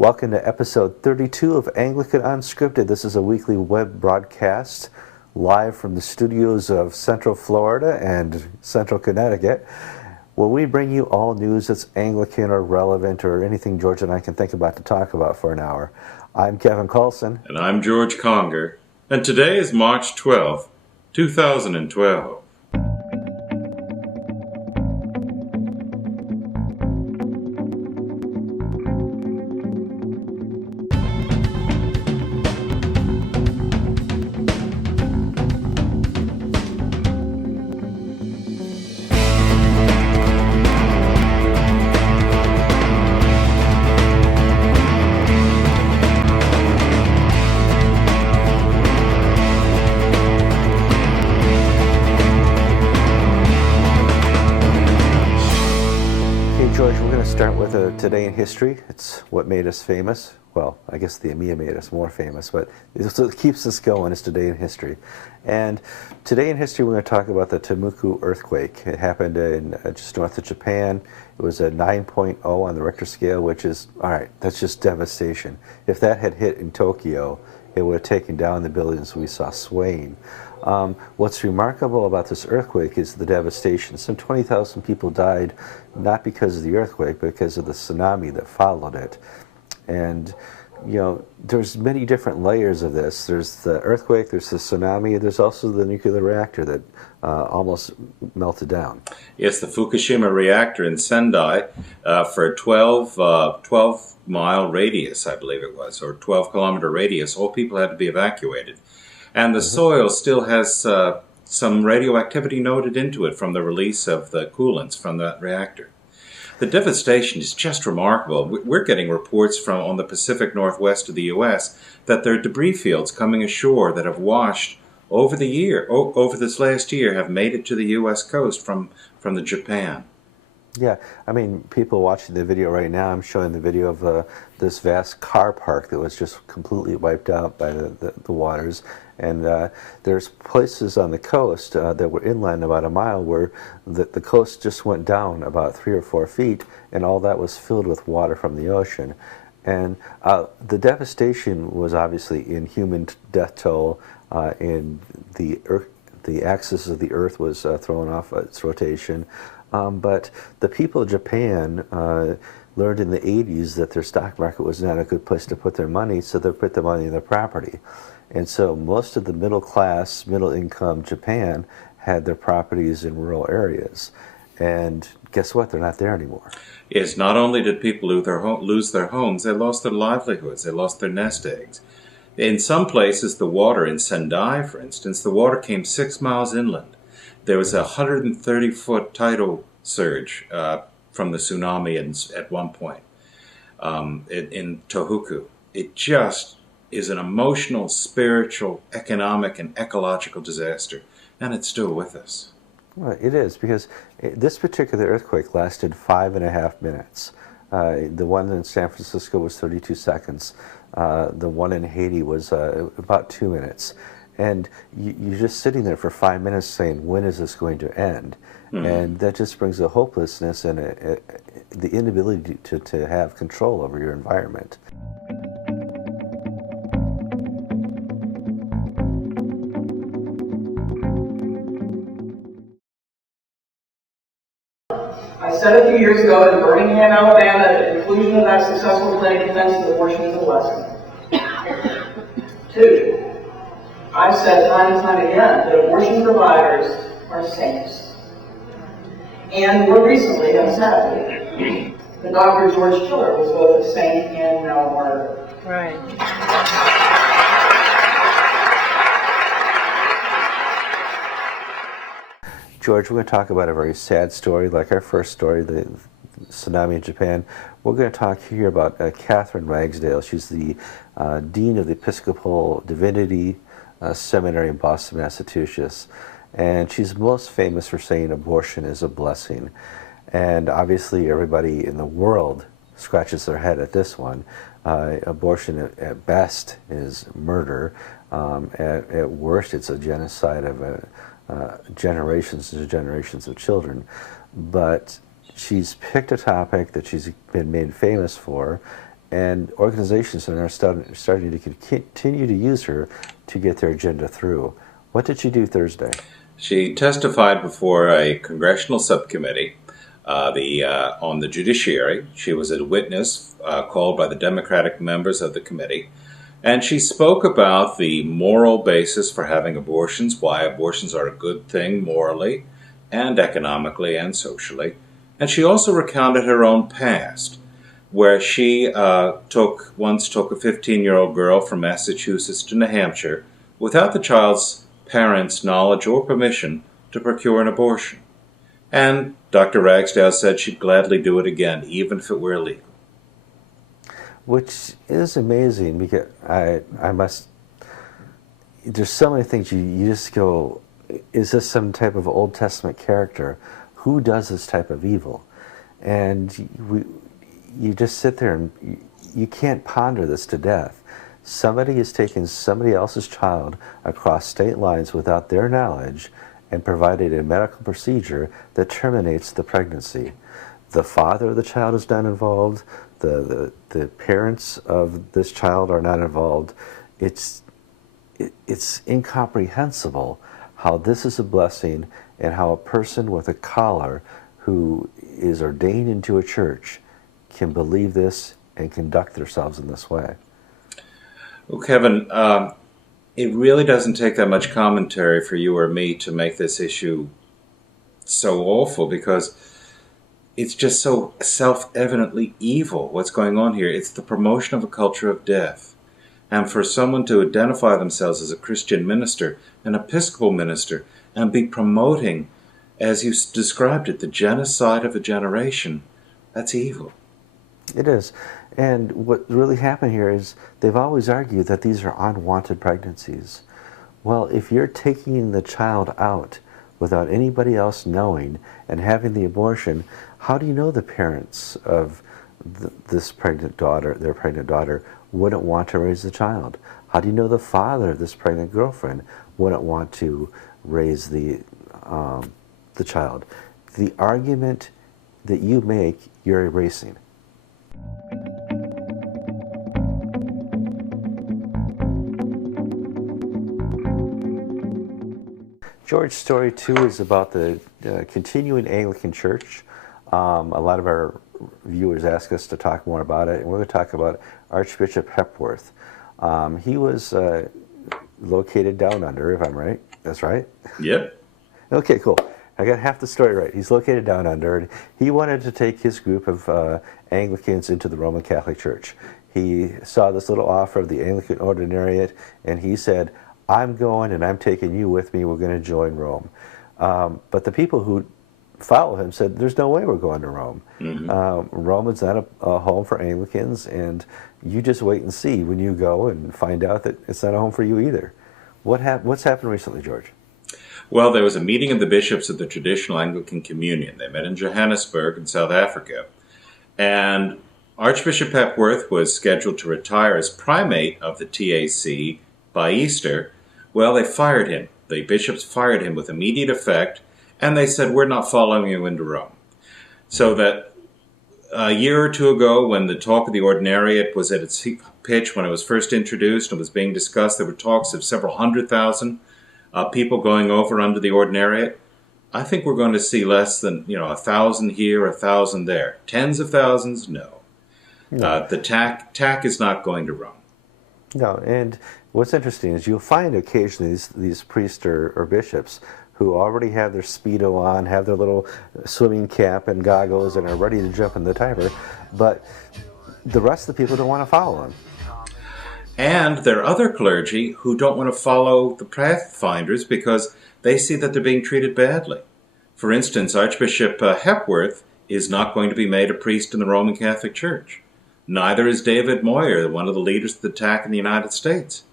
Welcome to episode 32 of Anglican Unscripted. This is a weekly web broadcast live from the studios of Central Florida and Central Connecticut, where we bring you all news that's Anglican or relevant or anything George and I can think about to talk about for an hour. I'm Kevin Coulson. And I'm George Conger. And today is March 12th, 2012. Today in history, it's what made us famous. Well, I guess the EMEA made us more famous, but it keeps us going is Today in History. And today in history, we're going to talk about the Tohoku earthquake. It happened in just north of Japan. It was a 9.0 on the Richter scale, which is, all right, that's just devastation. If that had hit in Tokyo, it would have taken down the buildings we saw swaying. What's remarkable about this earthquake is the devastation. Some 20,000 people died, not because of the earthquake, but because of the tsunami that followed it. And, you know, there's many different layers of this. There's the earthquake, there's the tsunami, there's also the nuclear reactor that almost melted down. Yes, the Fukushima reactor in Sendai for a 12-mile radius, I believe it was, or 12-kilometer radius. All people had to be evacuated. And the soil still has some radioactivity noted into it from the release of the coolants from that reactor. The devastation is just remarkable. We're getting reports from on the Pacific Northwest of the U.S. that there are debris fields coming ashore that have washed over the year, over this last year, have made it to the U.S. coast from the Japan. Yeah, I mean, people watching the video right now, I'm showing the video of this vast car park that was just completely wiped out by the waters. And there's places on the coast that were inland about a mile where the coast just went down about 3 or 4 feet, and all that was filled with water from the ocean. And the devastation was obviously in human death toll, in the axis of the earth was thrown off its rotation. But the people of Japan learned in the 80s that their stock market was not a good place to put their money, so they put the money in their property. And so most of the middle class, middle income Japan had their properties in rural areas. And guess what? They're not there anymore. Yes, not only did people lose their homes, they lost their livelihoods, they lost their nest eggs. In some places, the water, in Sendai, for instance, the water came 6 miles inland. There was a 130-foot tidal surge from the tsunami at one point in Tohoku. It just is an emotional, spiritual, economic, and ecological disaster, and it's still with us. Well, it is, because this particular earthquake lasted 5.5 minutes. The one in San Francisco was 32 seconds. The one in Haiti was about 2 minutes. And you're just sitting there for 5 minutes saying, when is this going to end? Mm-hmm. And that just brings a hopelessness and the inability to have control over your environment. I said a few years ago in Birmingham, Alabama, at the conclusion of our successful clinic defense that abortion is a blessing. 2, I've said time and time again that abortion providers are saints. And more recently, and sadly, the Dr. George Chiller was both a saint and now a martyr. Right. George, we're going to talk about a very sad story, like our first story, the tsunami in Japan. We're going to talk here about Katherine Ragsdale. She's the Dean of the Episcopal Divinity Seminary in Boston, Massachusetts. And she's most famous for saying abortion is a blessing. And obviously everybody in the world scratches their head at this one. Abortion at best is murder. At worst, it's a genocide of generations and generations of children. But she's picked a topic that she's been made famous for, and organizations are starting to continue to use her to get their agenda through. What did she do Thursday? She testified before a congressional subcommittee on the judiciary. She was a witness called by the Democratic members of the committee. And she spoke about the moral basis for having abortions, why abortions are a good thing morally and economically and socially. And she also recounted her own past, where she once took a 15-year-old girl from Massachusetts to New Hampshire without the child's parents' knowledge or permission to procure an abortion. And Dr. Ragsdale said she'd gladly do it again, even if it were illegal. Which is amazing, because there's so many things you just go, is this some type of Old Testament character? Who does this type of evil? And you just sit there and you can't ponder this to death. Somebody has taken somebody else's child across state lines without their knowledge and provided a medical procedure that terminates the pregnancy. The father of the child is not involved. The parents of this child are not involved. It's incomprehensible how this is a blessing, and how a person with a collar who is ordained into a church can believe this and conduct themselves in this way. Well, Kevin, it really doesn't take that much commentary for you or me to make this issue so awful, because it's just so self-evidently evil what's going on here. It's the promotion of a culture of death. And for someone to identify themselves as a Christian minister, an Episcopal minister, and be promoting, as you described it, the genocide of a generation, that's evil. It is. And what really happened here is they've always argued that these are unwanted pregnancies. Well, if you're taking the child out without anybody else knowing and having the abortion, how do you know the parents of this pregnant daughter, their pregnant daughter, wouldn't want to raise the child? How do you know the father of this pregnant girlfriend wouldn't want to raise the child? The argument that you make, you're erasing. George's story, too, is about the continuing Anglican Church. A lot of our viewers ask us to talk more about it, and we're going to talk about Archbishop Hepworth. He was located down under, if I'm right. That's right? Yep. Okay, cool. I got half the story right. He's located down under, and he wanted to take his group of Anglicans into the Roman Catholic Church. He saw this little offer of the Anglican Ordinariate, and he said, I'm going and I'm taking you with me. We're going to join Rome. But the people who follow him said, there's no way we're going to Rome. Mm-hmm. Rome is not a home for Anglicans, and you just wait and see when you go and find out that it's not a home for you either. What's happened recently, George? Well, there was a meeting of the bishops of the traditional Anglican Communion. They met in Johannesburg in South Africa. And Archbishop Hepworth was scheduled to retire as primate of the TAC by Easter. Well, they fired him. The bishops fired him with immediate effect, and they said, we're not following you into Rome. So that a year or two ago, when the talk of the Ordinariate was at its pitch, when it was first introduced and was being discussed, there were talks of several 100,000 people going over under the Ordinariate. I think we're going to see less than 1,000 here, 1,000 there. Tens of thousands, no. The TAC is not going to Rome. No, and what's interesting is you'll find occasionally these priests or bishops who already have their Speedo on, have their little swimming cap and goggles, and are ready to jump in the Tiber, but the rest of the people don't want to follow them. And there are other clergy who don't want to follow the pathfinders because they see that they're being treated badly. For instance, Archbishop Hepworth is not going to be made a priest in the Roman Catholic Church. Neither is David Moyer, one of the leaders of the TAC in the United States.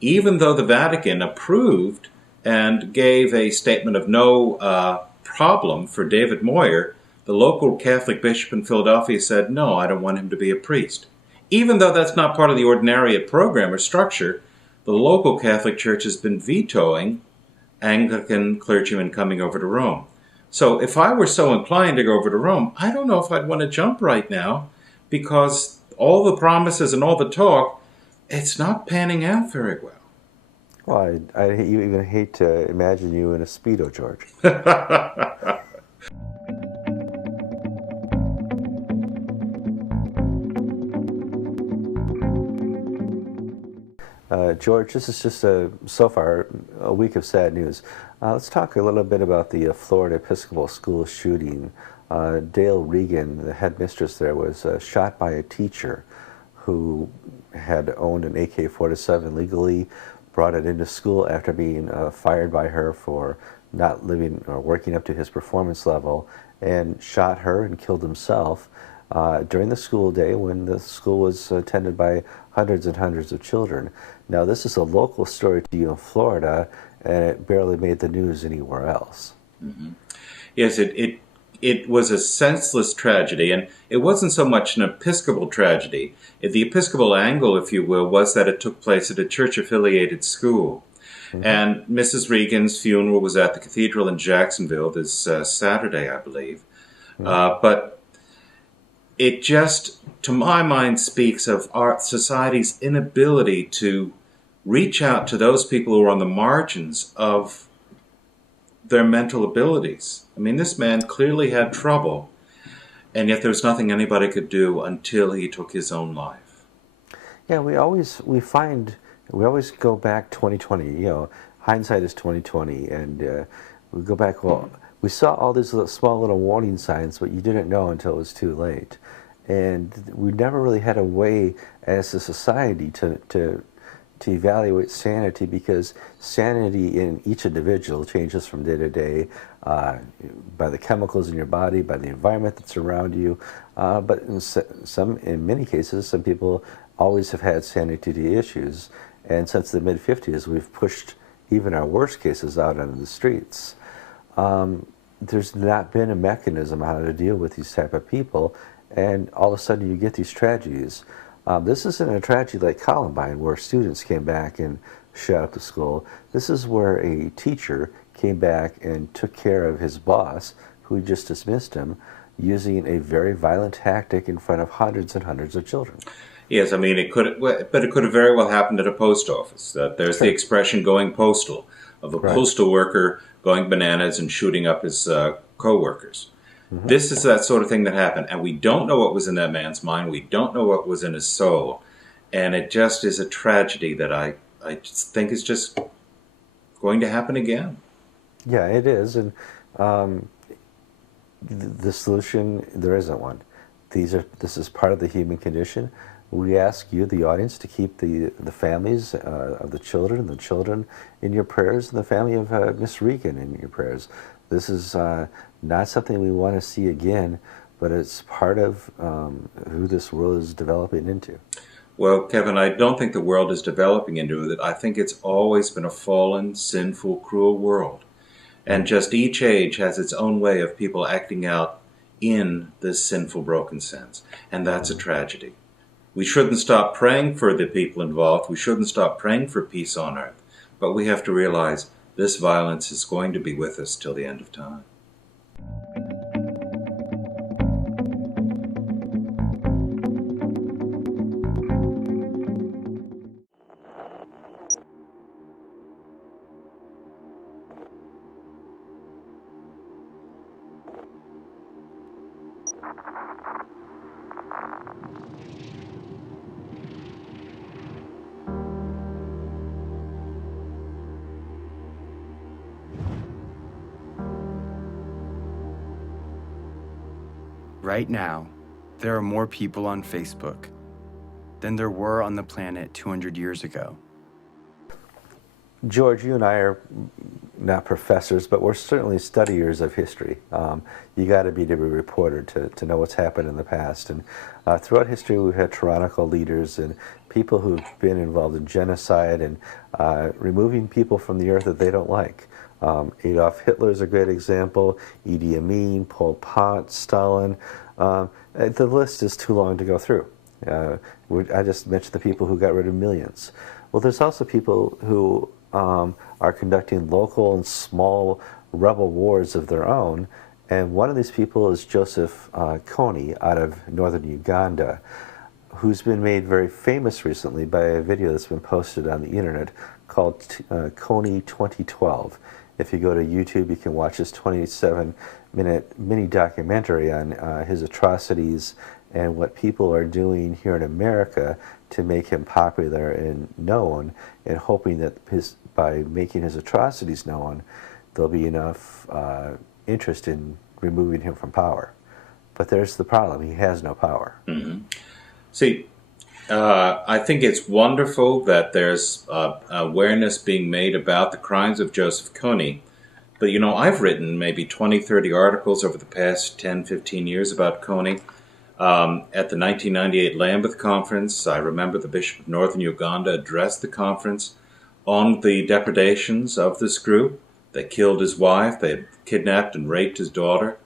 Even though the Vatican approved and gave a statement of no problem for David Moyer, the local Catholic bishop in Philadelphia said, no, I don't want him to be a priest. Even though that's not part of the Ordinariate program or structure, the local Catholic Church has been vetoing Anglican clergymen coming over to Rome. So if I were so inclined to go over to Rome, I don't know if I'd want to jump right now, because all the promises and all the talk, it's not panning out very well. Well, I even hate to imagine you in a Speedo, George. George, this is just so far a week of sad news. Let's talk a little bit about the Florida Episcopal School shooting. Dale Regan, the headmistress there, was shot by a teacher who had owned an AK-47 legally, brought it into school after being fired by her for not living or working up to his performance level, and shot her and killed himself during the school day when the school was attended by hundreds and hundreds of children. Now, this is a local story to you in Florida, and it barely made the news anywhere else. Mm-hmm. Yes, it was a senseless tragedy, and it wasn't so much an Episcopal tragedy. The Episcopal angle, if you will, was that it took place at a church-affiliated school. Mm-hmm. And Mrs. Regan's funeral was at the cathedral in Jacksonville this Saturday, I believe. Mm-hmm. But it just, to my mind, speaks of our society's inability to reach out to those people who are on the margins of their mental abilities. I mean, this man clearly had trouble, and yet there was nothing anybody could do until he took his own life. Yeah, we always go back 2020. You know, hindsight is 2020, and we go back. Well, we saw all these small little warning signs, but you didn't know until it was too late. And we never really had a way as a society to evaluate sanity, because sanity in each individual changes from day to day by the chemicals in your body, by the environment that's around you. But in many cases, some people always have had sanity issues. And since the mid-50s, we've pushed even our worst cases out onto the streets. There's not been a mechanism on how to deal with these type of people, and all of a sudden you get these tragedies. This isn't a tragedy like Columbine, where students came back and shut up the school. This is where a teacher came back and took care of his boss, who just dismissed him, using a very violent tactic in front of hundreds and hundreds of children. Yes, I mean, it could have very well happened at a post office. There's the expression "going postal," of a postal worker going bananas and shooting up his co-workers. Mm-hmm. This is that sort of thing that happened, and we don't know what was in that man's mind. We don't know what was in his soul, and it just is a tragedy that I just think is just going to happen again. Yeah, it is, and the solution, there isn't one. This is part of the human condition. We ask you, the audience, to keep the families of the children in your prayers, and the family of Miss Regan in your prayers. This is not something we want to see again, but it's part of who this world is developing into. Well, Kevin, I don't think the world is developing into it. I think it's always been a fallen, sinful, cruel world. And just each age has its own way of people acting out in this sinful, broken sense. And that's a tragedy. We shouldn't stop praying for the people involved. We shouldn't stop praying for peace on earth. But we have to realize this violence is going to be with us till the end of time. Right now, there are more people on Facebook than there were on the planet 200 years ago. George, you and I are not professors, but we're certainly studiers of history. You got to be a reporter to know what's happened in the past. And throughout history, we've had tyrannical leaders and people who've been involved in genocide and removing people from the earth that they don't like. Adolf Hitler is a great example, Idi Amin, Pol Pot, Stalin. The list is too long to go through. I just mentioned the people who got rid of millions. Well, there's also people who are conducting local and small rebel wars of their own, and one of these people is Joseph Kony out of northern Uganda. who's been made very famous recently by a video that's been posted on the internet called Kony 2012. If you go to YouTube, you can watch this 27-minute mini documentary on his atrocities and what people are doing here in America to make him popular and known, and hoping that by making his atrocities known, there'll be enough interest in removing him from power. But there's the problem. He has no power. Mm-hmm. See, I think it's wonderful that there's awareness being made about the crimes of Joseph Kony. But, you know, I've written maybe 20, 30 articles over the past 10, 15 years about Kony. At the 1998 Lambeth Conference, I remember the Bishop of Northern Uganda addressed the conference on the depredations of this group. They killed his wife. They kidnapped and raped his daughter.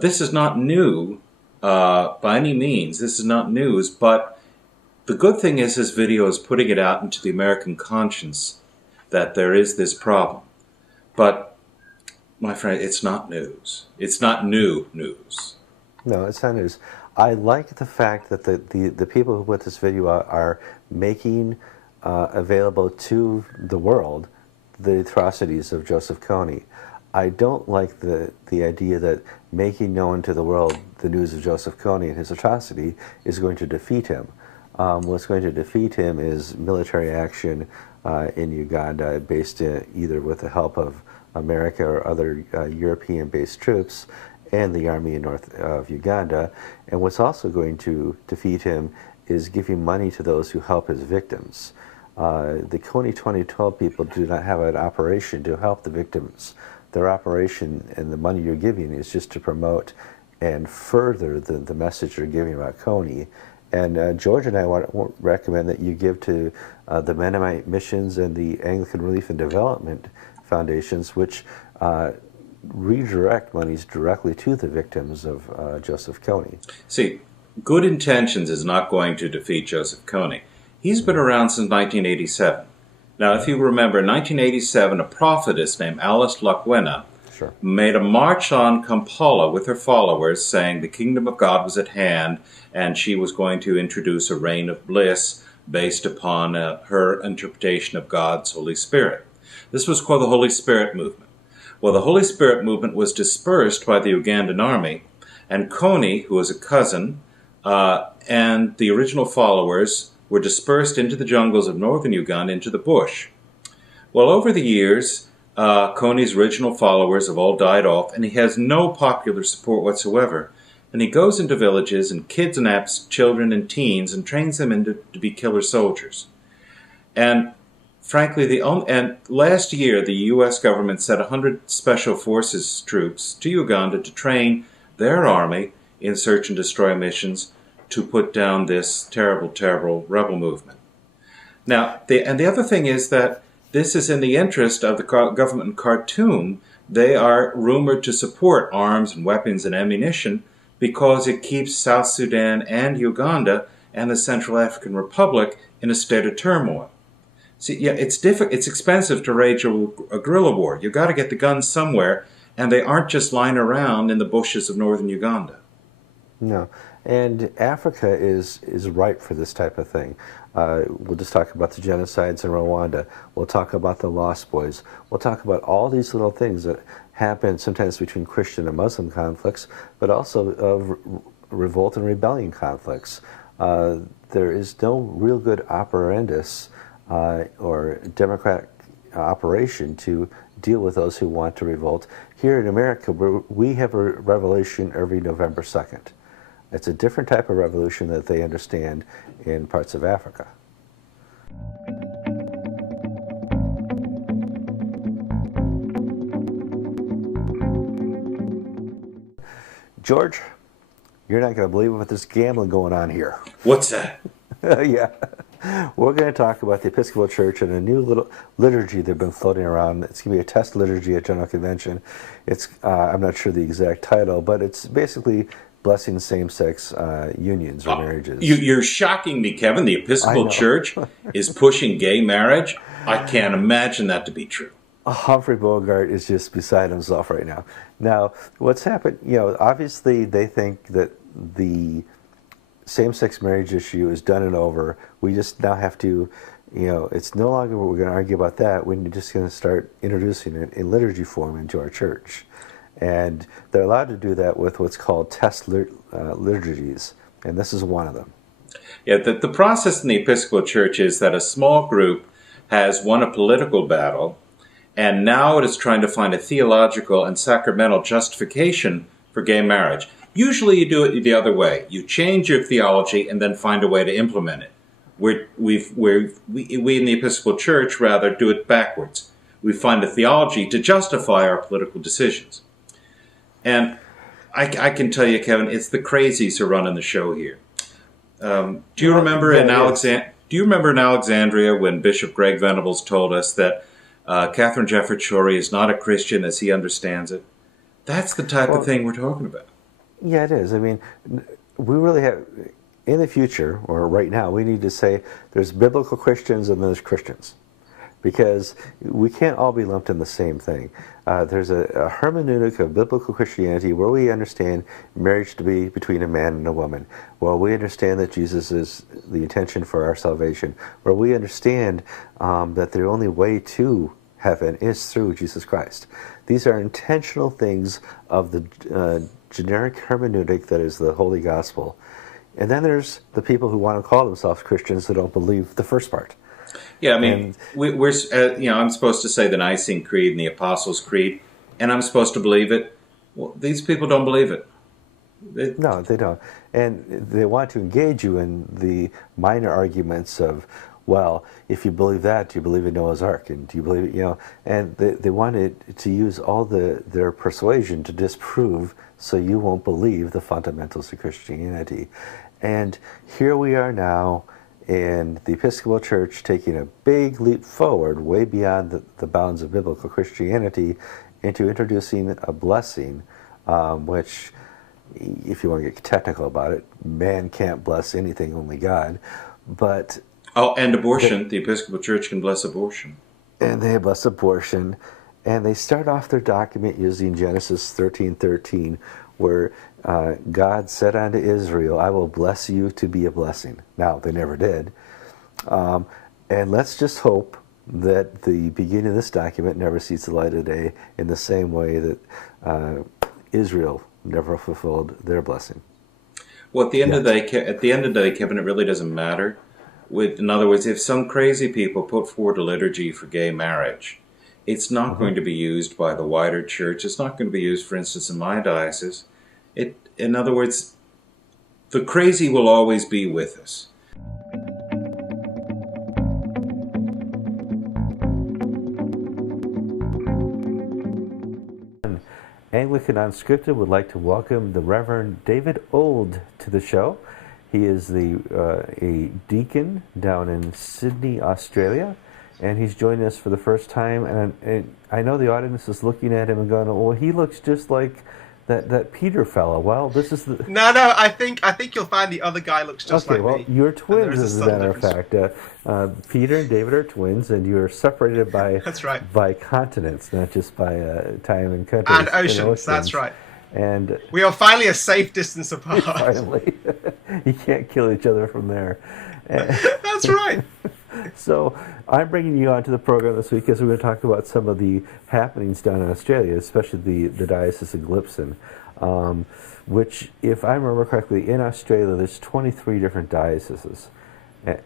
This is not new by any means. This is not news, but the good thing is his video is putting it out into the American conscience that there is this problem. But, my friend, it's not news. It's not new news. No, it's not news. I like the fact that the people who put this video out are making available to the world the atrocities of Joseph Kony. I don't like the idea that making known to the world the news of Joseph Kony and his atrocity is going to defeat him. What's going to defeat him is military action in Uganda, based either with the help of America or other European-based troops and the army in north of Uganda. And what's also going to defeat him is giving money to those who help his victims. The Kony 2012 people do not have an operation to help the victims. Their operation and the money you're giving is just to promote and further the message you're giving about Kony. And George and I recommend that you give to the Mennonite Missions and the Anglican Relief and Development Foundations, which redirect monies directly to the victims of Joseph Kony. See, good intentions is not going to defeat Joseph Kony. He's been around since 1987. Now, if you remember, in 1987, a prophetess named Alice Lakwena made a march on Kampala with her followers, saying the kingdom of God was at hand, and she was going to introduce a reign of bliss based upon her interpretation of God's Holy Spirit. This was called the Holy Spirit movement. Well, the Holy Spirit movement was dispersed by the Ugandan army, and Kony, who was a cousin, and the original followers were dispersed into the jungles of northern Uganda, into the bush. Well, over the years, Kony's original followers have all died off, and he has no popular support whatsoever. And he goes into villages and kidnaps children and teens and trains them to be killer soldiers. And frankly, and last year, the U.S. government sent 100 Special Forces troops to Uganda to train their army in search and destroy missions to put down this terrible, terrible rebel movement. Now, the other thing is that this is in the interest of the government in Khartoum. They are rumored to support arms and weapons and ammunition because it keeps South Sudan and Uganda and the Central African Republic in a state of turmoil. See, yeah, it's expensive to wage a guerrilla war. You've got to get the guns somewhere, and they aren't just lying around in the bushes of northern Uganda. No. And Africa is ripe for this type of thing. We'll just talk about the genocides in Rwanda. We'll talk about the Lost Boys. We'll talk about all these little things that happen sometimes between Christian and Muslim conflicts, but also of revolt and rebellion conflicts. There is no real good operandus or democratic operation to deal with those who want to revolt. Here in America, we have a revolution every November 2nd. It's a different type of revolution that they understand in parts of Africa. George, you're not going to believe what this gambling going on here. What's that? Yeah. We're going to talk about the Episcopal Church and a new little liturgy they've been floating around. It's going to be a test liturgy at General Convention. It's I'm not sure the exact title, but it's basically blessing same-sex unions or marriages. You're shocking me, Kevin. The Episcopal Church is pushing gay marriage. I can't imagine that to be true. Humphrey Bogart is just beside himself right now. Now, what's happened, obviously they think that the same-sex marriage issue is done and over. We just now have to, it's no longer we're going to argue about that. We're just going to start introducing it in liturgy form into our church. And they're allowed to do that with what's called test liturgies, and this is one of them. Yeah, the process in the Episcopal Church is that a small group has won a political battle, and now it is trying to find a theological and sacramental justification for gay marriage. Usually you do it the other way. You change your theology and then find a way to implement it. We in the Episcopal Church rather do it backwards. We find a theology to justify our political decisions. And I can tell you, Kevin, it's the crazies who are running the show here. Do you remember in Alexandria when Bishop Greg Venables told us that Catherine Jefferts Schori is not a Christian as he understands it? That's the type of thing we're talking about. Yeah, it is. I mean, we really have, in the future, or right now, we need to say there's biblical Christians and there's Christians. Because we can't all be lumped in the same thing. There's a hermeneutic of biblical Christianity where we understand marriage to be between a man and a woman, where we understand that Jesus is the intention for our salvation, where we understand that the only way to heaven is through Jesus Christ. These are intentional things of the generic hermeneutic that is the Holy Gospel. And then there's the people who want to call themselves Christians who don't believe the first part. Yeah, I mean, we're I'm supposed to say the Nicene Creed and the Apostles' Creed, and I'm supposed to believe it. Well, these people don't believe it. No, they don't. And they want to engage you in the minor arguments of, well, if you believe that, do you believe in Noah's Ark? And do you believe it, and they wanted to use all their persuasion to disprove so you won't believe the fundamentals of Christianity. And here we are now in the Episcopal Church taking a big leap forward, way beyond the bounds of biblical Christianity, into introducing a blessing, which, if you want to get technical about it, man can't bless anything, only God. But and abortion. The Episcopal Church can bless abortion. And they bless abortion. And they start off their document using Genesis 13:13, where God said unto Israel, I will bless you to be a blessing. Now, they never did. And let's just hope that the beginning of this document never sees the light of day in the same way that Israel never fulfilled their blessing. Well, at the end of the day, Kevin, it really doesn't matter. In other words, if some crazy people put forward a liturgy for gay marriage, it's not going to be used by the wider church. It's not going to be used, for instance, in my diocese. In other words, the crazy will always be with us. Anglican Unscripted would like to welcome the Reverend David Old to the show. He is a deacon down in Sydney, Australia, and he's joining us for the first time. And I know the audience is looking at him and going, well, he looks just like that Peter fellow. Well, this is the... No, I think you'll find the other guy looks just like me. You're twins, as a matter of fact. Peter and David are twins, and you're separated by that's right. by continents, not just by time and countries. And oceans. That's right. And we are finally a safe distance apart. Finally. You can't kill each other from there. That's right. So I'm bringing you onto the program this week because we're going to talk about some of the happenings down in Australia, especially the Diocese of Glypson, which, if I remember correctly, in Australia there's 23 different dioceses.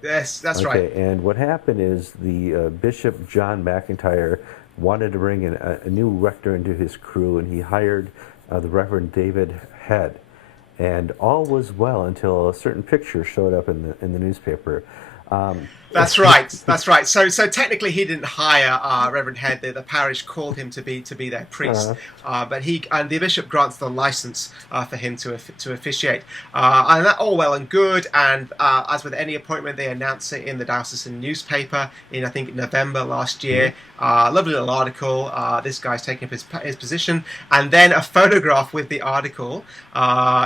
Yes, that's right. And what happened is the Bishop John McIntyre wanted to bring in a new rector into his crew, and he hired the Reverend David Head. And all was well until a certain picture showed up in the newspaper. That's right. So technically, he didn't hire Reverend Head. The parish called him to be their priest, but the bishop grants the license for him to officiate, and that all well and good. And as with any appointment, they announce it in the diocesan newspaper in, I think, November last year. Lovely little article. This guy's taking up his position, and then a photograph with the article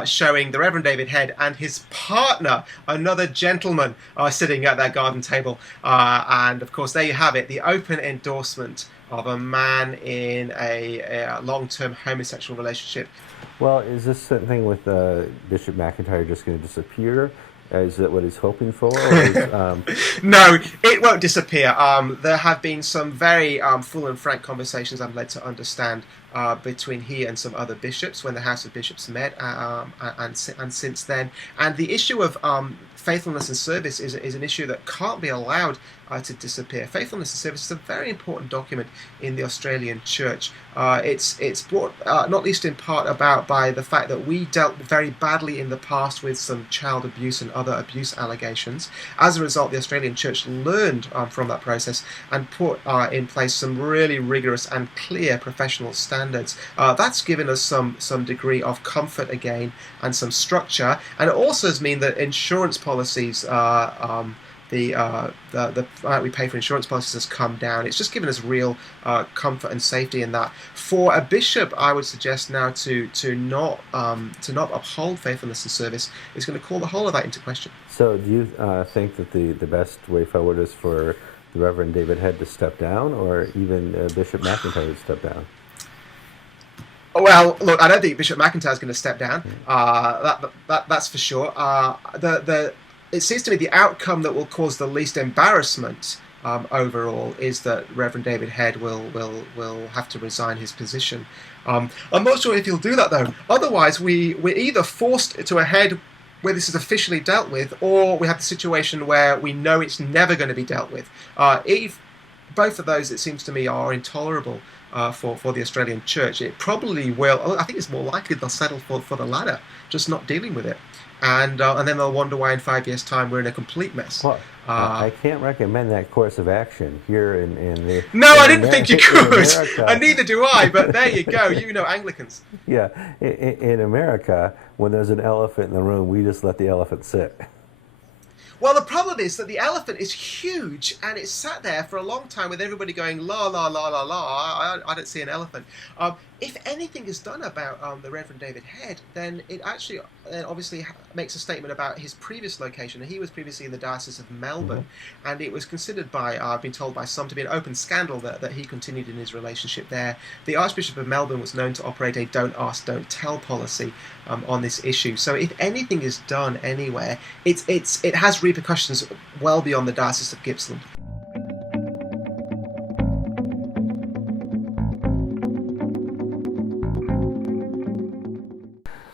showing the Reverend David Head and his partner, another gentleman, sitting at their garden table. And of course, there you have it, the open endorsement of a man in a long-term homosexual relationship. Well, is this thing with Bishop McIntyre just going to disappear? Is that what he's hoping for? Or is, No, it won't disappear. There have been some very full and frank conversations I'm led to understand between he and some other bishops when the House of Bishops met, and since then. And the issue of faithfulness and service is an issue that can't be allowed to disappear. Faithfulness and service is a very important document in the Australian Church. It's brought not least in part about by the fact that we dealt very badly in the past with some child abuse and other abuse allegations. As a result, the Australian Church learned from that process and put in place some really rigorous and clear professional standards. That's given us some degree of comfort again and some structure, and it also has meant that insurance policies the amount we pay for insurance policies has come down. It's just given us real comfort and safety in that. For a bishop, I would suggest now to not uphold faithfulness and service is going to call the whole of that into question. So do you think that the best way forward is for the Reverend David Head to step down, or even Bishop McIntyre to step down? Well, look, I don't think Bishop McIntyre is going to step down. That's for sure. It seems to me the outcome that will cause the least embarrassment overall is that Reverend David Head will have to resign his position. I'm not sure if he'll do that though. Otherwise, we're either forced to a head where this is officially dealt with, or we have the situation where we know it's never going to be dealt with. If both of those, it seems to me, are intolerable for the Australian Church, it probably will. I think it's more likely they'll settle for the latter, just not dealing with it. And then they'll wonder why in 5 years' time we're in a complete mess. Well, I can't recommend that course of action here in the... No, I didn't think you could, and neither do I, but there you go, you know Anglicans. Yeah, in America, when there's an elephant in the room, we just let the elephant sit. Well, the problem is that the elephant is huge, and it's sat there for a long time with everybody going, la, la, la, la, la, I don't see an elephant. If anything is done about the Reverend David Head, then it actually obviously makes a statement about his previous location. He was previously in the Diocese of Melbourne, and it was considered by, I've been told by some, to be an open scandal that he continued in his relationship there. The Archbishop of Melbourne was known to operate a don't ask, don't tell policy on this issue. So if anything is done anywhere, it has repercussions well beyond the Diocese of Gippsland.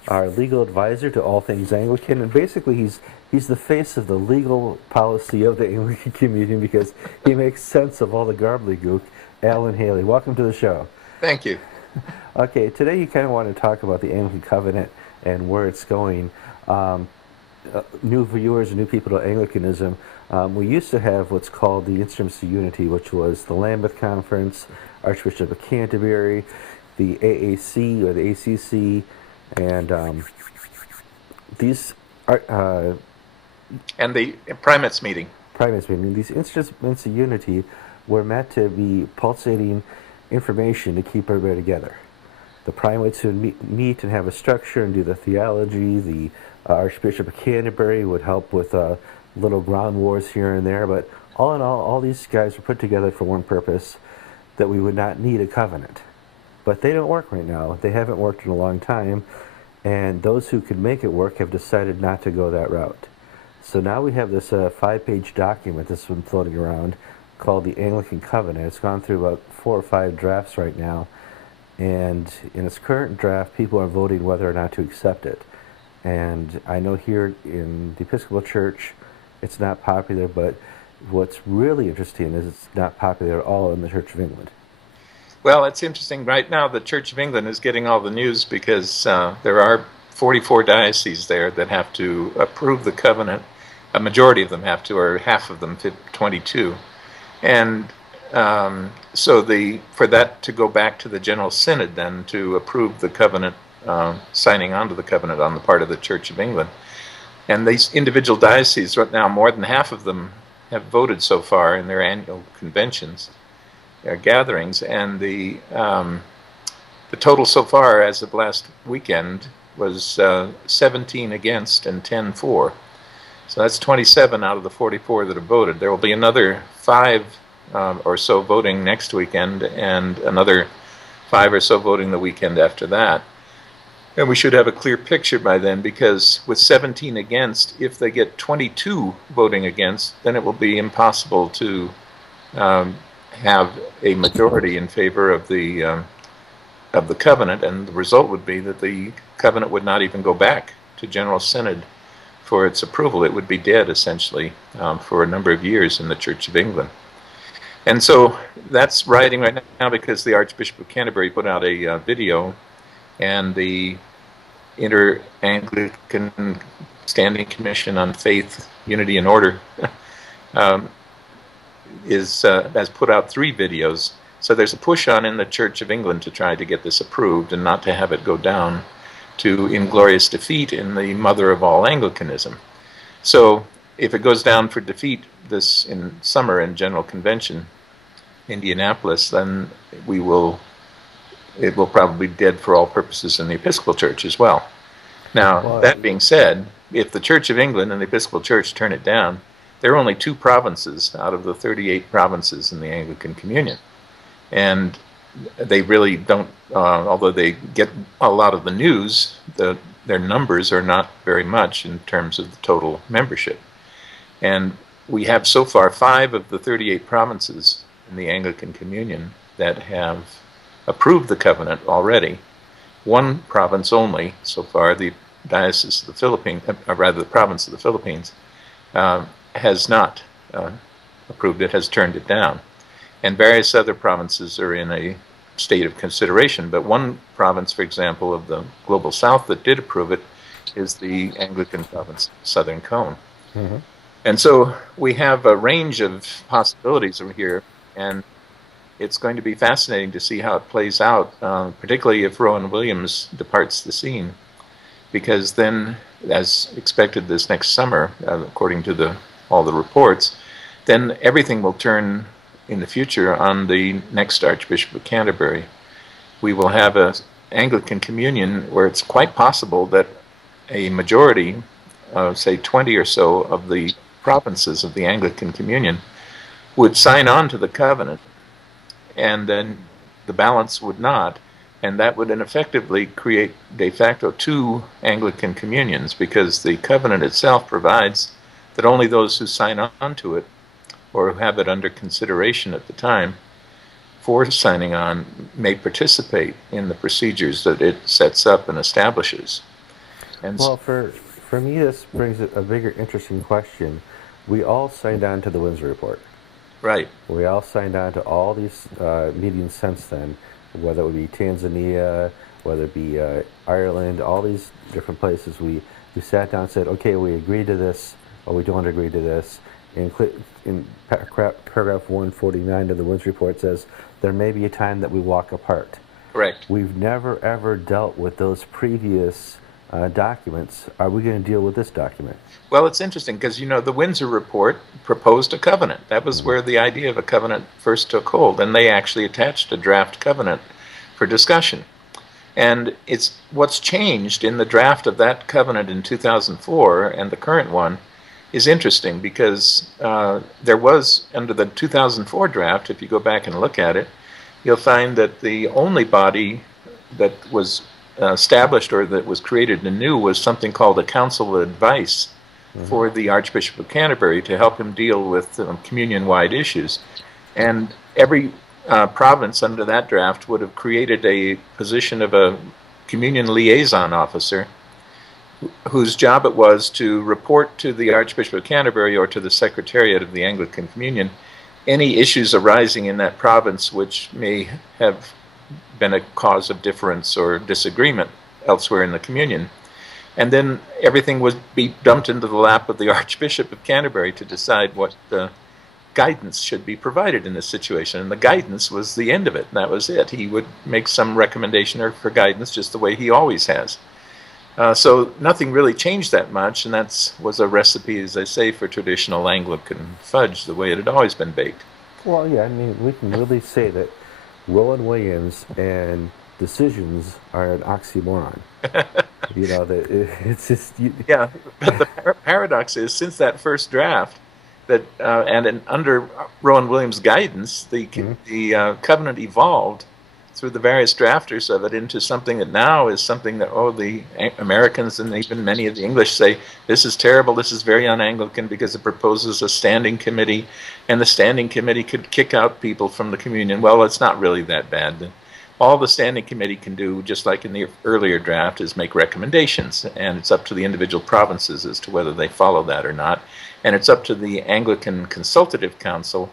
Our legal advisor to all things Anglican, and basically he's the face of the legal policy of the Anglican community because he makes sense of all the gobbledygook. Alan Haley, welcome to the show. Thank you. Okay, today you kind of want to talk about the Anglican Covenant and where it's going. New viewers and new people to Anglicanism, we used to have what's called the Instruments of Unity, which was the Lambeth Conference, Archbishop of Canterbury, the AAC or the ACC, and these are... and the primates meeting. Primates meeting. These Instruments of Unity were meant to be pulsating information to keep everybody together. The primates would meet and have a structure and do the theology. The Archbishop of Canterbury would help with little ground wars here and there. But all in all these guys were put together for one purpose, that we would not need a covenant. But they don't work right now. They haven't worked in a long time. And those who could make it work have decided not to go that route. So now we have this 5-page document that's been floating around called the Anglican Covenant. It's gone through about 4 or 5 drafts right now. And in its current draft, people are voting whether or not to accept it. And I know here in the Episcopal Church, it's not popular, but what's really interesting is it's not popular at all in the Church of England. Well, it's interesting. Right now, the Church of England is getting all the news because there are 44 dioceses there that have to approve the covenant. A majority of them have to, or half of them, 22. And so for that to go back to the General Synod then to approve the covenant, signing onto the covenant on the part of the Church of England. And these individual dioceses right now, more than half of them have voted so far in their annual conventions, their gatherings, and the total so far as of last weekend was 17 against and 10 for. So that's 27 out of the 44 that have voted. There will be another 5 or so voting next weekend, and another 5 or so voting the weekend after that. And we should have a clear picture by then, because with 17 against, if they get 22 voting against, then it will be impossible to have a majority in favor of the covenant, and the result would be that the covenant would not even go back to General Synod for its approval. It would be dead, essentially, for a number of years in the Church of England. And so that's riding right now because the Archbishop of Canterbury put out a video, and the Inter-Anglican Standing Commission on Faith, Unity, and Order has put out 3 videos. So there's a push on in the Church of England to try to get this approved and not to have it go down to inglorious defeat in the mother of all Anglicanism. So if it goes down for defeat this in summer in General Convention, Indianapolis, then it will probably be dead for all purposes in the Episcopal Church as well. Now, that being said, if the Church of England and the Episcopal Church turn it down, there are only 2 provinces out of the 38 provinces in the Anglican Communion. And they really don't, although they get a lot of the news, their numbers are not very much in terms of the total membership. And we have so far 5 of the 38 provinces in the Anglican Communion that have approved the covenant already. 1 province only so far, the Diocese of the Philippines, or rather the province of the Philippines, has not approved it, has turned it down. And various other provinces are in a state of consideration. But 1 province, for example, of the Global South that did approve it is the Anglican province, Southern Cone. Mm-hmm. And so we have a range of possibilities over here, and it's going to be fascinating to see how it plays out, particularly if Rowan Williams departs the scene, because then, as expected this next summer, according to all the reports, then everything will turn in the future on the next Archbishop of Canterbury. We will have an Anglican Communion where it's quite possible that a majority, say 20 or so, of the provinces of the Anglican Communion would sign on to the covenant, and then the balance would not, and that would effectively create de facto 2 Anglican communions, because the covenant itself provides that only those who sign on to it or who have it under consideration at the time for signing on may participate in the procedures that it sets up and establishes. And well, for me, this brings a bigger, interesting question. We all signed on to the Windsor Report. Right. We all signed on to all these meetings since then, whether it would be Tanzania, whether it be Ireland, all these different places. We sat down and said, okay, we agree to this, or we don't agree to this. In paragraph 149 of the Windsor Report says, there may be a time that we walk apart. Correct. We've never, ever dealt with those previous documents. Are we going to deal with this document? Well, it's interesting because, the Windsor Report proposed a covenant. That was where the idea of a covenant first took hold, and they actually attached a draft covenant for discussion. And it's what's changed in the draft of that covenant in 2004 and the current one is interesting, because there was, under the 2004 draft, if you go back and look at it, you'll find that the only body that was established or that was created anew was something called a Council of Advice for the Archbishop of Canterbury to help him deal with communion-wide issues. And every province under that draft would have created a position of a communion liaison officer whose job it was to report to the Archbishop of Canterbury or to the Secretariat of the Anglican Communion any issues arising in that province which may have been a cause of difference or disagreement elsewhere in the communion. And then everything would be dumped into the lap of the Archbishop of Canterbury to decide what guidance should be provided in this situation. And the guidance was the end of it. And that was it. He would make some recommendation for guidance just the way he always has. So nothing really changed that much, and that was a recipe, as I say, for traditional Anglican fudge, the way it had always been baked. Well, yeah, I mean, we can really say that Rowan Williams and decisions are an oxymoron. It's just Yeah, but the paradox is, since that first draft, that under Rowan Williams' guidance, the covenant evolved through the various drafters of it into something that now is something that the Americans and even many of the English say, this is terrible, this is very un-Anglican, because it proposes a standing committee, and the standing committee could kick out people from the communion. Well, it's not really that bad. All the standing committee can do, just like in the earlier draft, is make recommendations, and it's up to the individual provinces as to whether they follow that or not. And it's up to the Anglican Consultative Council,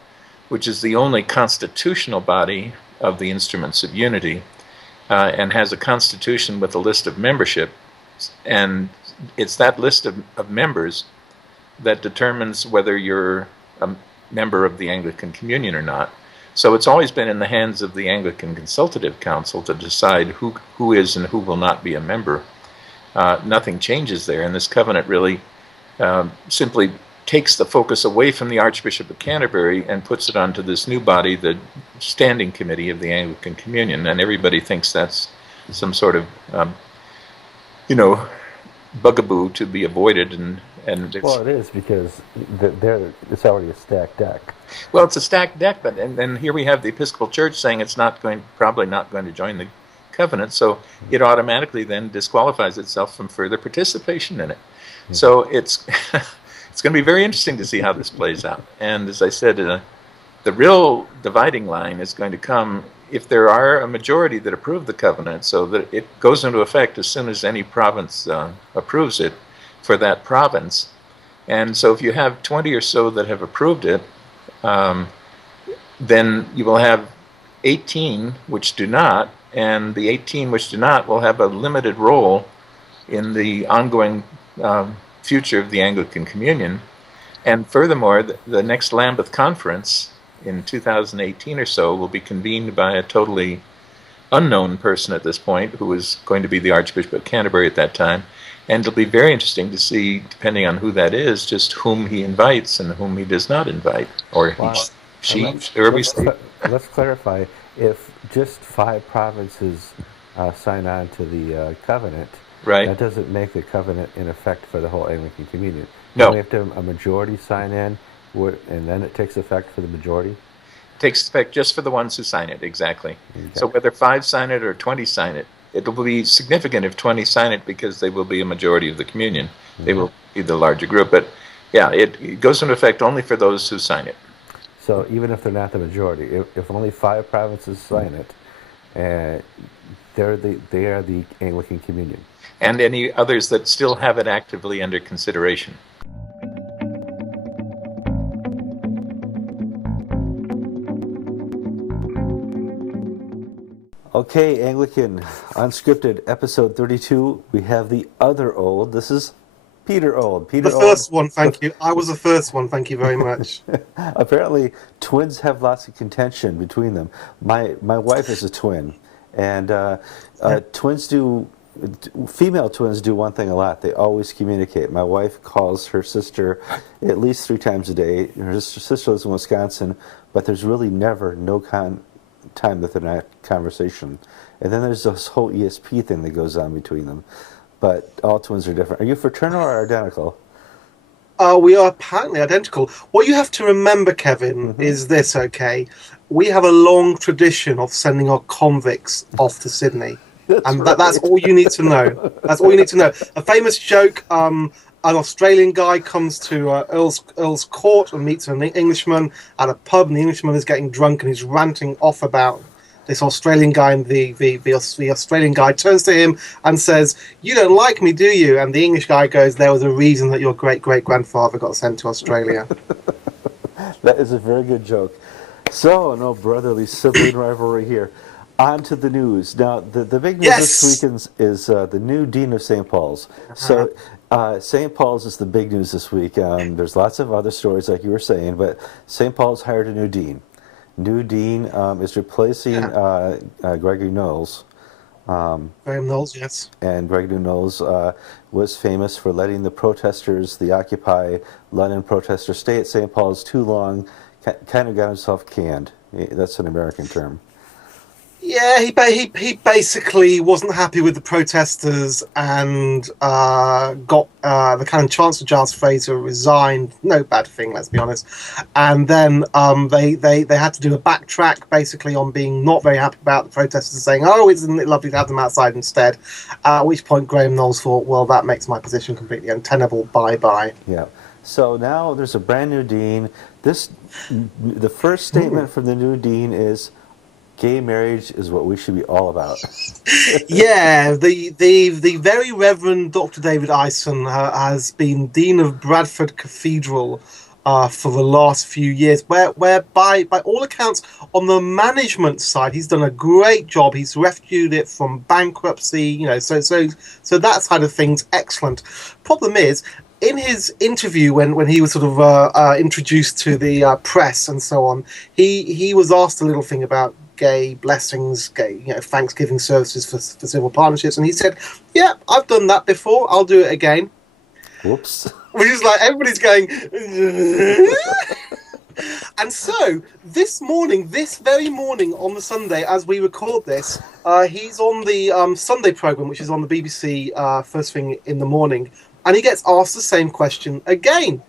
which is the only constitutional body of the Instruments of Unity, and has a constitution with a list of membership. And it's that list of members that determines whether you're a member of the Anglican Communion or not. So it's always been in the hands of the Anglican Consultative Council to decide who is and who will not be a member. Nothing changes there, and this covenant really simply takes the focus away from the Archbishop of Canterbury and puts it onto this new body, the Standing Committee of the Anglican Communion, and everybody thinks that's some sort of, bugaboo to be avoided, and well, it is, because it's already a stacked deck. Well, it's a stacked deck, but and then here we have the Episcopal Church saying it's probably not going to join the covenant, so it automatically then disqualifies itself from further participation in it. Mm-hmm. So it's it's going to be very interesting to see how this plays out. And as I said, the real dividing line is going to come if there are a majority that approve the covenant, so that it goes into effect as soon as any province approves it for that province. And so if you have 20 or so that have approved it, then you will have 18 which do not, and the 18 which do not will have a limited role in the ongoing future of the Anglican Communion. And furthermore, the next Lambeth Conference in 2018 or so will be convened by a totally unknown person at this point, who is going to be the Archbishop of Canterbury at that time. And it'll be very interesting to see, depending on who that is, just whom he invites and whom he does not invite, or she. Let's clarify. If just 5 provinces sign on to the covenant, right, that doesn't make the covenant in effect for the whole Anglican Communion. No. We have to have a majority sign in, and then it takes effect for the majority? It takes effect just for the ones who sign it, exactly. Okay. So whether 5 sign it or 20 sign it, it will be significant if 20 sign it, because they will be a majority of the communion. Mm-hmm. They will be the larger group. But yeah, it goes into effect only for those who sign it. So even if they're not the majority, if only 5 provinces sign it, they are the Anglican Communion. And any others that still have it actively under consideration. Okay, Anglican Unscripted, episode 32. We have the other Old. This is Peter Old. The first one, thank you. I was the first one, thank you very much. Apparently, twins have lots of contention between them. My wife is a twin, and female twins do one thing a lot. They always communicate. My wife calls her sister at least 3 times a day. Her sister lives in Wisconsin, but there's really never time that they're not conversation. And then there's this whole ESP thing that goes on between them. But all twins are different. Are you fraternal or identical? We are apparently identical. What you have to remember, Kevin, is this, okay? We have a long tradition of sending our convicts off to Sydney. That's all you need to know. That's all you need to know. A famous joke, an Australian guy comes to Earl's Court and meets an Englishman at a pub, and the Englishman is getting drunk and he's ranting off about this Australian guy, and the Australian guy turns to him and says, "You don't like me, do you?" And the English guy goes, "There was a reason that your great-great-grandfather got sent to Australia." That is a very good joke. So, no brotherly sibling rivalry here. On to the news. Now, the big news this week is the new Dean of St. Paul's. So, St. Paul's is the big news this week. There's lots of other stories, like you were saying, but St. Paul's hired a new dean. New dean is replacing Gregory Knowles. Graham Knowles, yes. And Gregory Knowles was famous for letting the protesters, the Occupy London protesters, stay at St. Paul's too long, kind of got himself canned. That's an American term. Yeah, he basically wasn't happy with the protesters and got the Canon Chancellor Giles Fraser resigned. No bad thing, let's be honest. And then they had to do a backtrack basically on being not very happy about the protesters, saying, "Oh, isn't it lovely to have them outside instead?" At which point Graham Knowles thought, "Well, that makes my position completely untenable. Bye bye." Yeah. So now there's a brand new dean. The first statement from the new dean is, gay marriage is what we should be all about. Yeah, the very Reverend Dr. David Ison has been Dean of Bradford Cathedral for the last few years, where by all accounts, on the management side, he's done a great job. He's rescued it from bankruptcy, so that side of things, excellent. Problem is, in his interview, when he was sort of introduced to the press and so on, he was asked a little thing about gay blessings, gay Thanksgiving services for civil partnerships, and he said, "Yeah, I've done that before. I'll do it again." Whoops. Which is like everybody's going. And so this very morning on the Sunday, as we record this, he's on the Sunday program, which is on the BBC first thing in the morning, and he gets asked the same question again.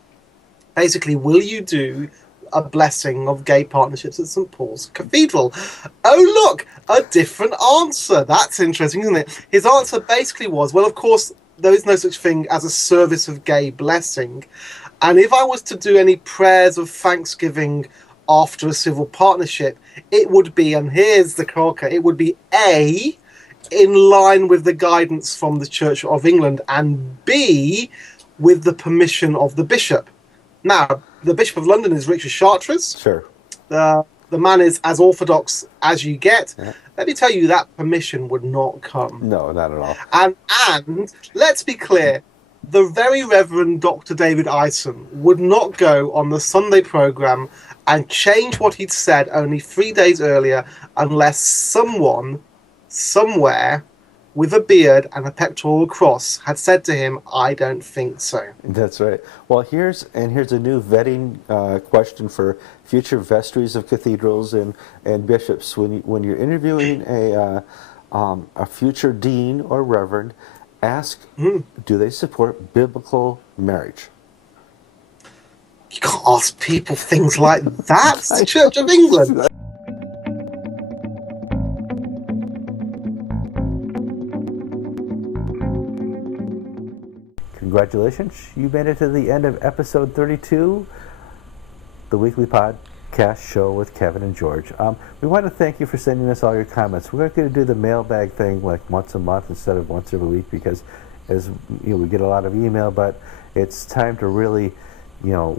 Basically, will you do a blessing of gay partnerships at St. Paul's Cathedral? Oh, look, a different answer. That's interesting, isn't it? His answer basically was, well, of course, there is no such thing as a service of gay blessing. And if I was to do any prayers of thanksgiving after a civil partnership, it would be, and here's the corker, it would be A, in line with the guidance from the Church of England, and B, with the permission of the bishop. Now, the Bishop of London is Richard Chartres. Sure. The man is as orthodox as you get. Yeah. Let me tell you, that permission would not come. No, not at all. And let's be clear, the very Reverend Dr. David Ison would not go on the Sunday programme and change what he'd said only 3 days earlier unless someone, somewhere, with a beard and a pectoral cross, had said to him, "I don't think so." That's right. Well, here's a new vetting question for future vestries of cathedrals and bishops. When you're interviewing a future dean or reverend, ask, do they support biblical marriage? You can't ask people things like that. It's the Church of England. Congratulations, you made it to the end of episode 32, the weekly podcast show with Kevin and George. We want to thank you for sending us all your comments. We're going to do the mailbag thing like once a month instead of once every week, because as we get a lot of email, but it's time to really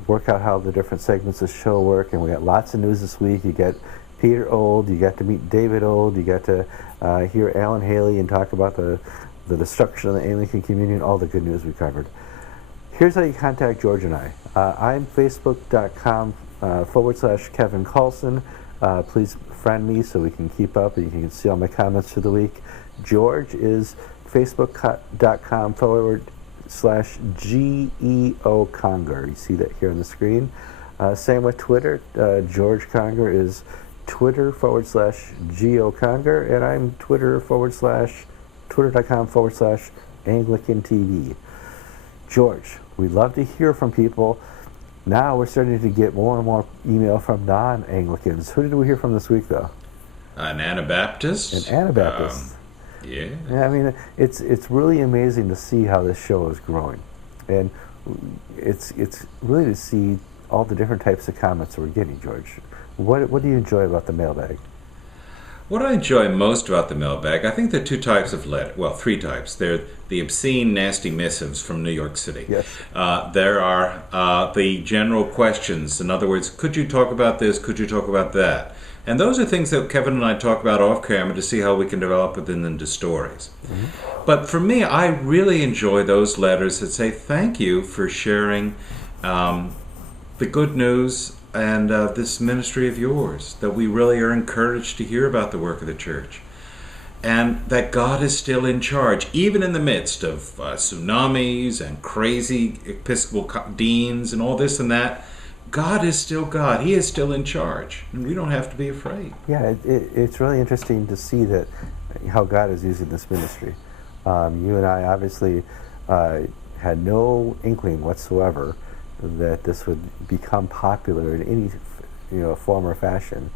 work out how the different segments of the show work. And we got lots of news this week. You get Peter Old, you got to meet David Old, you got to hear Alan Haley and talk about the destruction of the Anglican Communion, all the good news we covered. Here's how you contact George and I. I'm facebook.com/Kevin Carlson. Please friend me so we can keep up and you can see all my comments for the week. George is facebook.com/GEO Conger. You see that here on the screen. Same with Twitter. George Conger is Twitter/GEO Conger, and I'm twitter.com/AnglicanTV. George, we'd love to hear from people. Now we're starting to get more and more email from non-Anglicans. Who did we hear from this week, though? An Anabaptist. An Anabaptist. Yeah. I mean, it's really amazing to see how this show is growing, and it's really to see all the different types of comments that we're getting. George, what do you enjoy about the mailbag? What I enjoy most about the mailbag, I think there are two types of letter. Well, three types. They're the obscene, nasty missives from New York City. Yes. There are the general questions. In other words, could you talk about this? Could you talk about that? And those are things that Kevin and I talk about off camera to see how we can develop them into stories. Mm-hmm. But for me, I really enjoy those letters that say thank you for sharing the good news and this ministry of yours, that we really are encouraged to hear about the work of the church, and that God is still in charge, even in the midst of tsunamis and crazy Episcopal deans and all this and that. God is still God. He is still in charge, and we don't have to be afraid. Yeah, it's really interesting to see that how God is using this ministry. You and I obviously had no inkling whatsoever that this would become popular in any form or fashion.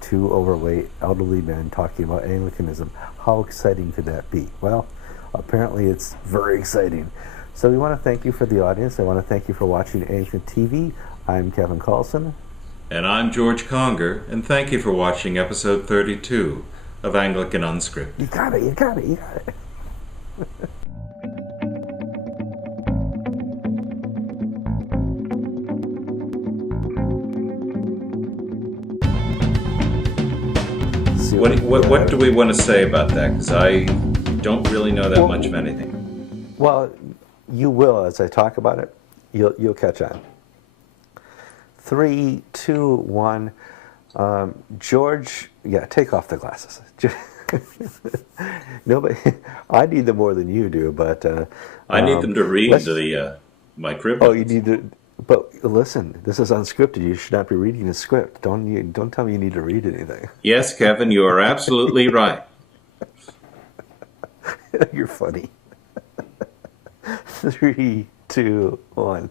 Two overweight elderly men talking about Anglicanism. How exciting could that be? Well, apparently it's very exciting. So we want to thank you for the audience. I want to thank you for watching Anglican TV. I'm Kevin Carlson. And I'm George Conger, and thank you for watching episode 32 of Anglican Unscripted. You got it. What do we want to say about that? Because I don't really know that much of anything. Well, you will as I talk about it. You'll catch on. 3, 2, 1. George, take off the glasses. Nobody, I need them more than you do, but I need them to read my crib. Oh, you need to. But listen, this is unscripted. You should not be reading a script. Don't tell me you need to read anything. Yes, Kevin, you are absolutely right. You're funny. 3, 2, 1.